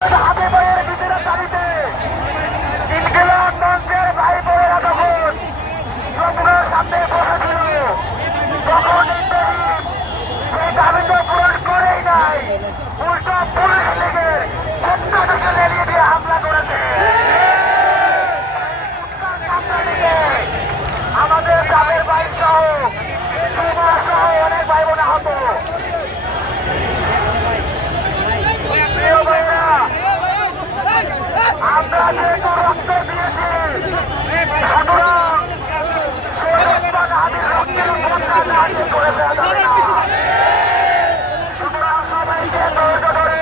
হাবিবের বিচারের দাবিতে ইনকিলাব মঞ্চের ভাই বোনেরা তখন যমুনার সামনে বসেছিল, তখন ইন্টারিম সেই দাবি তো পূরণ করেই নাই, উল্টো পুলিশ লীগের গুন্ডাদেরকে লেলিয়ে দিয়ে হামলা করেছে। আমাদের গ্রামের বাইক সহ সুমার সহ অনেক ভাই বোন আহত। আমরা যেহেতু রক্ত দিয়েছি, সুতরাং সেই রক্ত আমি রক্তের বন্যা দাঁড়িয়ে করে দেওয়া যাবে না। সুতরাং সবাইকে ধৈর্য ধরে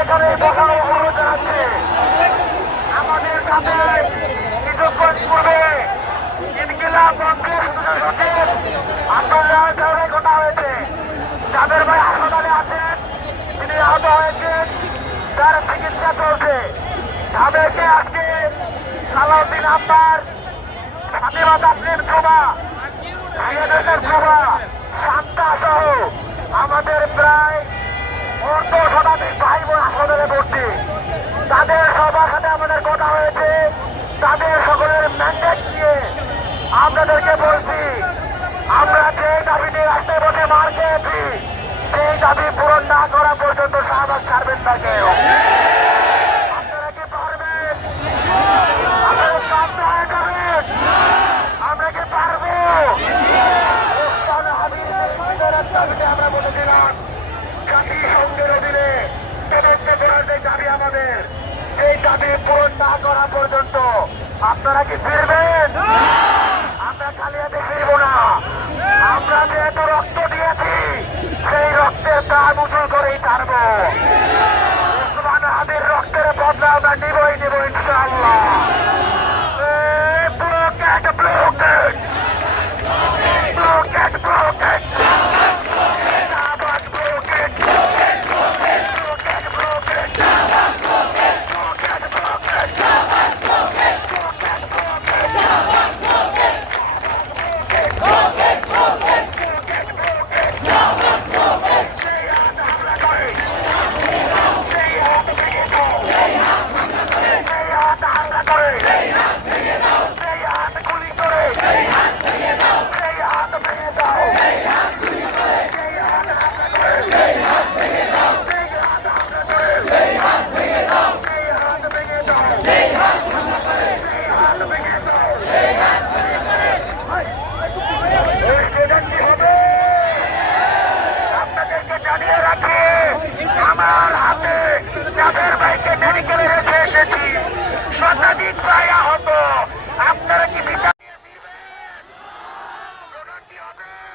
এখানে বসার অনুরোধ জানাচ্ছে। আমাদের কাছে কিছুক্ষণ পূর্বে ইনকিলাব মঞ্চের সদস্য সচিব আব্দুল্লাহ সাহেবের কথা হয়েছে। যাদের ভাই হাসপাতালে আছেন, তিনি আহত হয়েছেন, তার চিকিৎসা চলছে। তাদেরকে আজকে সালাউদ্দিন আব্বার, ফাতেমা তাসলিম শোভা, ভাইয়াদের শোভা, শান্তা সহ আমাদের প্রায় অর্ধ শতাধিক ভাই বোন হাসপাতালে ভর্তি। তাদের সবার সাথে আমাদের কথা হয়েছে। তাদের সকলের ম্যান্ডেট নিয়ে আপনাদেরকে বলছি, আমরা যে দাবি নিয়ে রাস্তায় বসে মার খেয়েছি, সেই দাবি পূরণ না করা পর্যন্ত শাহবাগ ছাড়বেন না কেউ। আপনারা কি পারবেন? আপনারা ক্লান্ত হয়ে যাবেন? আমরা কি পারবো? আমরা বলেছিলাম জাতিসংঘের অধীনে তদন্ত করার যে দাবি আমাদের, সেই দাবি পূরণ না করা পর্যন্ত আপনারা কি ফিরবেন? আমরা কালিয়াতে ফিরবো না। আমরা যেহেতু রক্ত দিয়েছি, সেই রক্তের দাম উসুল করেই ছাড়বো।